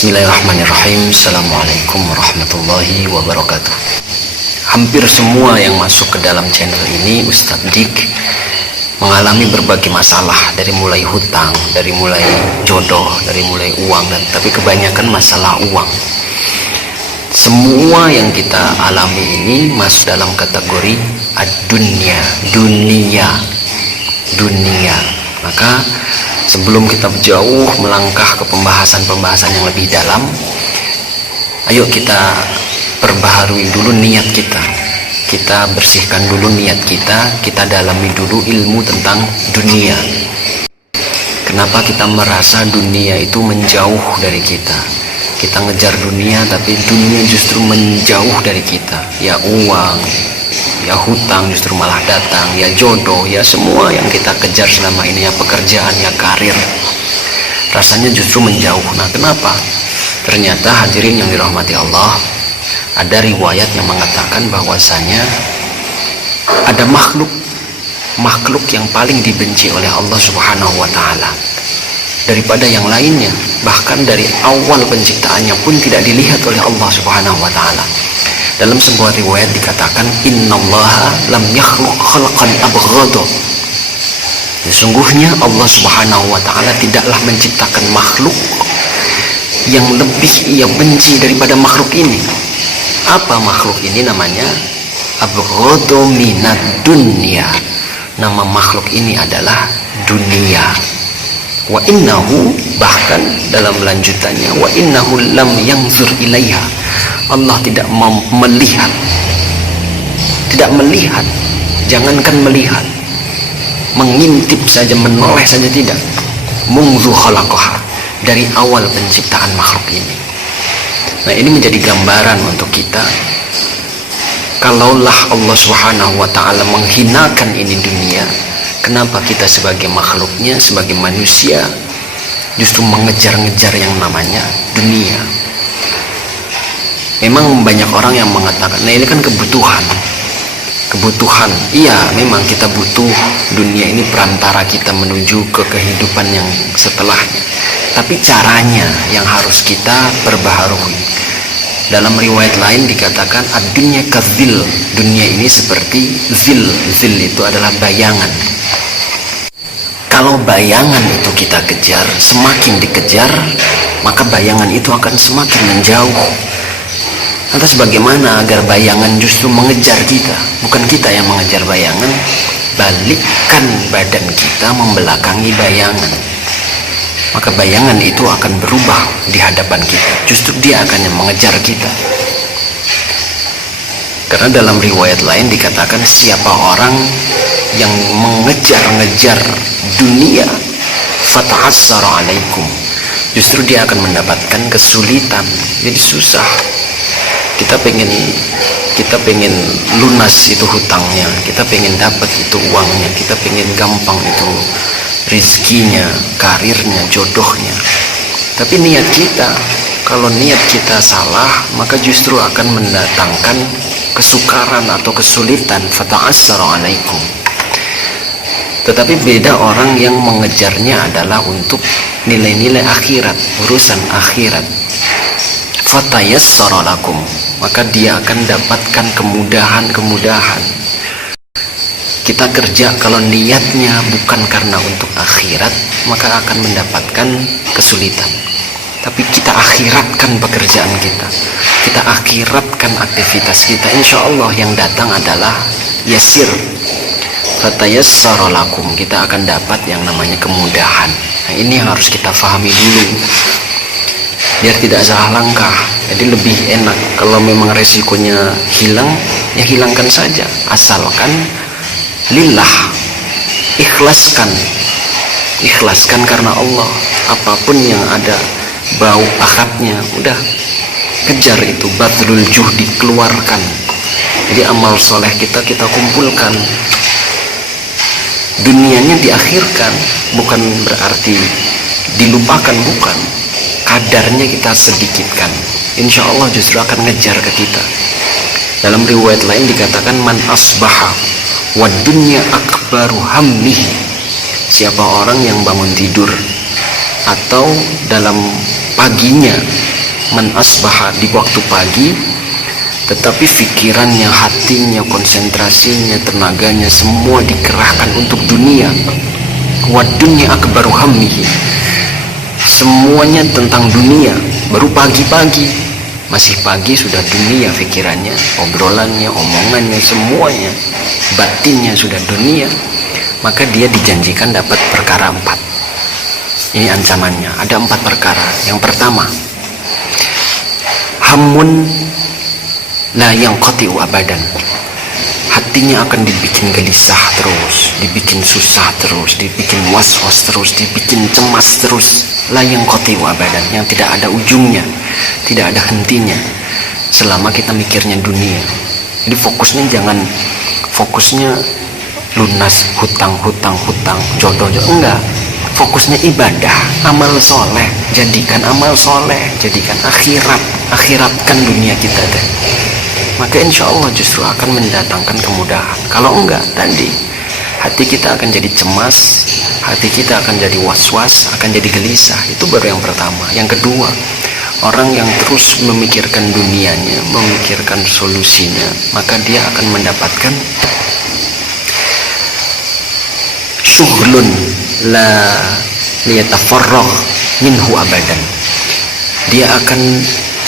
Bismillahirrahmanirrahim. Assalamualaikum warahmatullahi wabarakatuh. Hampir semua yang masuk ke dalam channel ini, Ustadz Dik, mengalami berbagai masalah, dari mulai hutang, dari mulai jodoh, dari mulai uang, tapi kebanyakan masalah uang. Semua yang kita alami ini masuk dalam kategori dunia. Maka sebelum kita jauh melangkah ke pembahasan yang lebih dalam, ayo kita perbaharui dulu niat kita. Kita bersihkan dulu niat kita dalami dulu ilmu tentang dunia. Kenapa kita merasa dunia itu menjauh dari kita? Kita ngejar dunia, tapi dunia justru menjauh dari kita. Ya uang, ya hutang justru malah datang, ya jodoh, ya semua yang kita kejar selama ini, ya pekerjaan, ya karir, rasanya justru menjauh. Nah, kenapa? Ternyata hadirin yang dirahmati Allah, ada riwayat yang mengatakan bahwasanya ada makhluk yang paling dibenci oleh Allah Subhanahu wa taala daripada yang lainnya. Bahkan dari awal penciptaannya pun tidak dilihat oleh Allah Subhanahu wa taala. Dalam sebuah riwayat dikatakan, innallaha lam yakhluq khalqan abghadha. Sesungguhnya Allah Subhanahu wa taala tidaklah menciptakan makhluk yang lebih ia benci daripada makhluk ini. Apa makhluk ini? Namanya abghadha minad dunya. Nama makhluk ini adalah dunia. Wa innahu, bahkan dalam lanjutannya, wa innahu lam yanzur ilaiha. Allah tidak melihat, jangankan melihat, mengintip saja, menoleh saja tidak. Mungzu khalaqaha, dari awal penciptaan makhluk ini. Nah, ini menjadi gambaran untuk kita. Kalaulah Allah Subhanahu wa taala menghinakan ini dunia, kenapa kita sebagai makhluknya, sebagai manusia, justru mengejar-ngejar yang namanya dunia? Memang banyak orang yang mengatakan, nah ini kan kebutuhan. Iya, memang kita butuh dunia ini, perantara kita menuju ke kehidupan yang setelahnya. Tapi caranya yang harus kita perbaharui. Dalam riwayat lain dikatakan, ad-dunya kadzil, dunia ini seperti zil. Zil itu adalah bayangan. Kalau bayangan itu kita kejar, semakin dikejar, maka bayangan itu akan semakin menjauh. Lantas bagaimana agar bayangan justru mengejar kita? Bukan kita yang mengejar bayangan, balikkan badan kita membelakangi bayangan. Maka bayangan itu akan berubah di hadapan kita. Justru dia akan yang mengejar kita. Karena dalam riwayat lain dikatakan, siapa orang yang mengejar-ngejar dunia, fata'assara alaikum, justru dia akan mendapatkan kesulitan. Jadi susah. Kita pengen lunas itu hutangnya, kita pengen dapat itu uangnya, kita pengen gampang itu rezekinya, karirnya, jodohnya. Tapi niat kita, kalau niat kita salah, maka justru akan mendatangkan kesukaran atau kesulitan. Fata'assara alaikum. Tetapi beda orang yang mengejarnya adalah untuk nilai-nilai akhirat, urusan akhirat. Fatayassara lakum, maka dia akan dapatkan kemudahan. Kita kerja kalau niatnya bukan karena untuk akhirat, maka akan mendapatkan kesulitan. Tapi kita akhiratkan pekerjaan kita akhiratkan aktivitas kita, insya Allah yang datang adalah yasir. Fatayassara lakum, kita akan dapat yang namanya kemudahan. Nah, ini yang harus kita fahami dulu, biar tidak salah langkah. Jadi lebih enak kalau memang resikonya hilang, ya hilangkan saja, asalkan lillah, ikhlaskan karena Allah. Apapun yang ada bau akadnya, udah kejar itu, badlul juhdi, keluarkan. Jadi amal soleh kita kumpulkan. Dunianya diakhirkan, bukan berarti dilupakan, bukan. Kadarnya kita sedikitkan, insya Allah justru akan ngejar ke kita. Dalam riwayat lain dikatakan, man asbaha wa dunya akbaru hammihi, siapa orang yang bangun tidur atau dalam paginya, man asbaha, di waktu pagi, tetapi pikirannya, hatinya, konsentrasinya, tenaganya semua dikerahkan untuk dunia. Wa dunya akbaru hammihi, semuanya tentang dunia. Baru pagi-pagi, masih pagi sudah dunia pikirannya, obrolannya, omongannya, semuanya batinnya sudah dunia. Maka dia dijanjikan dapat perkara 4. Ini ancamannya, ada 4 perkara. Yang pertama, hammun la yanqati'u abadan, hatinya akan dibikin gelisah terus, dibikin susah terus, dibikin was-was terus, dibikin cemas terus. La yanqati'u abadan, yang tidak ada ujungnya, tidak ada hentinya selama kita mikirnya dunia. Jadi fokusnya lunas hutang, jodoh, enggak. Fokusnya ibadah, amal soleh. Jadikan amal soleh, jadikan akhiratkan dunia kita deh. Maka insya Allah justru akan mendatangkan kemudahan. Kalau enggak, tadi hati kita akan jadi cemas, hati kita akan jadi was-was, akan jadi gelisah. Itu baru yang pertama. Yang kedua, orang yang terus memikirkan dunianya, memikirkan solusinya, maka dia akan mendapatkan syughlun la liyatafarragh minhu abadan. Dia akan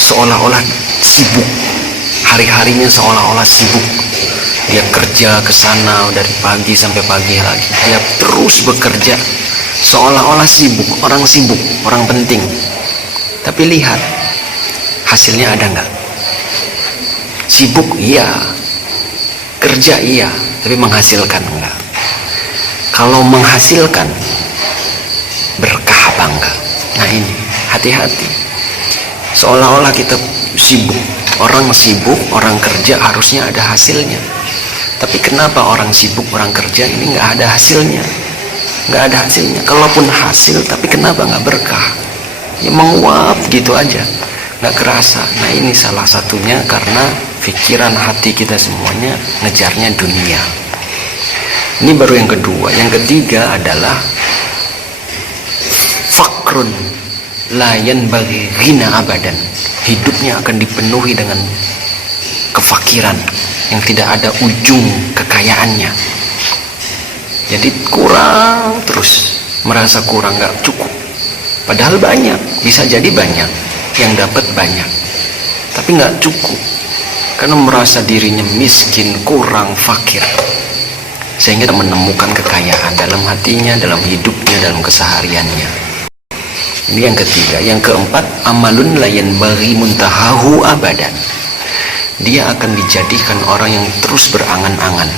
seolah-olah sibuk, hari-harinya seolah-olah sibuk. Dia kerja ke sana dari pagi sampai pagi lagi. Dia terus bekerja seolah-olah sibuk, orang penting. Tapi lihat hasilnya ada nggak? Sibuk iya, kerja iya, tapi menghasilkan enggak? Kalau menghasilkan, berkah apa enggak? Nah ini, hati-hati. Seolah-olah kita sibuk. Orang sibuk, orang kerja harusnya ada hasilnya. Tapi kenapa orang sibuk, orang kerja ini nggak ada hasilnya? Nggak ada hasilnya. Kalaupun hasil, tapi kenapa nggak berkah? Ya menguap gitu aja, nggak kerasa. Nah ini salah satunya karena pikiran hati kita semuanya ngejarnya dunia. Ini baru yang kedua. Yang ketiga adalah fakrun la yanbaghi ghina abadan. Hidupnya akan dipenuhi dengan kefakiran yang tidak ada ujung kekayaannya. Jadi kurang terus, merasa kurang, nggak cukup. Padahal banyak, bisa jadi banyak, yang dapat banyak, tapi nggak cukup karena merasa dirinya miskin, kurang, fakir, sehingga menemukan kekayaan dalam hatinya, dalam hidupnya, dalam kesehariannya. Ini yang ketiga. Yang keempat, amalun layan bagi muntahahu abadan. Dia akan dijadikan orang yang terus berangan-angan.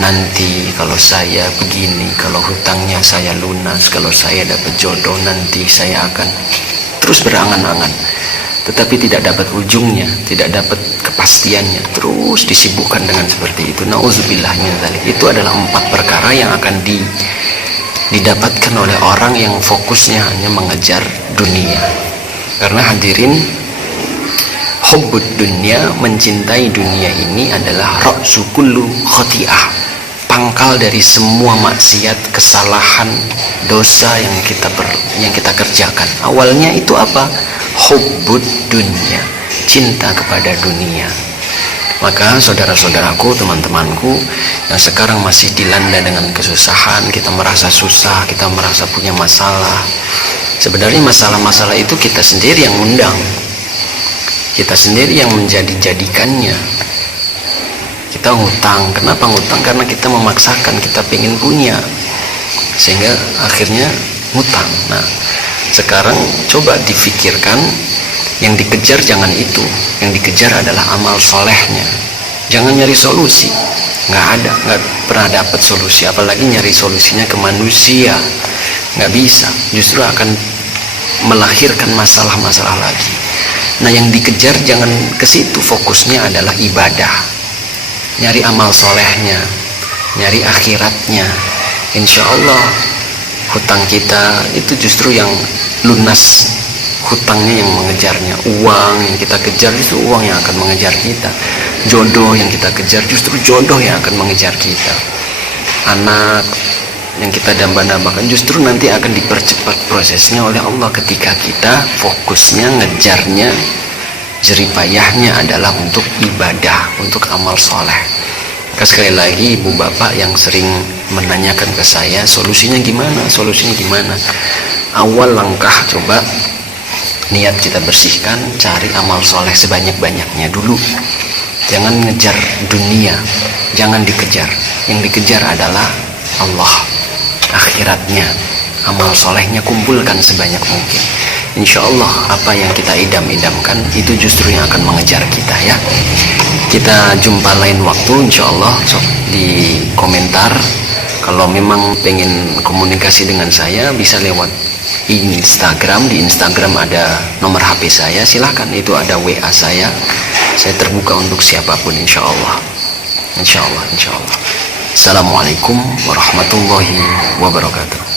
Nanti kalau saya begini, kalau hutangnya saya lunas, kalau saya dapat jodoh, nanti saya akan terus berangan-angan. Tetapi tidak dapat ujungnya, tidak dapat kepastiannya, terus disibukkan dengan seperti itu. Nauzubillah min dzalik. Itu adalah 4 perkara yang akan didapatkan oleh orang yang fokusnya hanya mengejar dunia. Karena hadirin, hubbud dunya, mencintai dunia ini adalah ra'su kullu khati'ah, pangkal dari semua maksiat, kesalahan, dosa yang kita kerjakan. Awalnya itu apa? Hubbud dunya, cinta kepada dunia. Maka saudara-saudaraku, teman-temanku yang sekarang masih dilanda dengan kesusahan, kita merasa susah, kita merasa punya masalah. Sebenarnya masalah-masalah itu kita sendiri yang undang, kita sendiri yang menjadikannya. Kita ngutang. Kenapa ngutang? Karena kita memaksakan, kita pengen punya, sehingga akhirnya ngutang. Nah sekarang coba difikirkan, yang dikejar jangan itu, yang dikejar adalah amal solehnya. Jangan nyari solusi, nggak pernah dapat solusi, apalagi nyari solusinya ke manusia, nggak bisa, justru akan melahirkan masalah-masalah lagi. Nah yang dikejar jangan ke situ, fokusnya adalah ibadah, nyari amal solehnya, nyari akhiratnya. Insya Allah hutang kita itu justru yang lunas, hutangnya yang mengejarnya. Uang yang kita kejar justru uang yang akan mengejar kita. Jodoh yang kita kejar justru jodoh yang akan mengejar kita. Anak, yang kita damba-dambakan justru nanti akan dipercepat prosesnya oleh Allah ketika kita fokusnya, ngejarnya, jeripayahnya adalah untuk ibadah, untuk amal soleh. Maka sekali lagi ibu bapak yang sering menanyakan ke saya, solusinya gimana, awal langkah coba niat kita bersihkan, cari amal soleh sebanyak-banyaknya dulu. Jangan ngejar dunia, jangan dikejar. Yang dikejar adalah Allah, akhiratnya. Amal solehnya kumpulkan sebanyak mungkin. Insya Allah apa yang kita idam-idamkan itu justru yang akan mengejar kita ya. Kita jumpa lain waktu insya Allah. Di komentar kalau memang pengen komunikasi dengan saya bisa lewat Instagram. Di Instagram ada nomor HP saya, silahkan, itu ada WA saya terbuka untuk siapapun insya Allah. Assalamualaikum warahmatullahi wabarakatuh.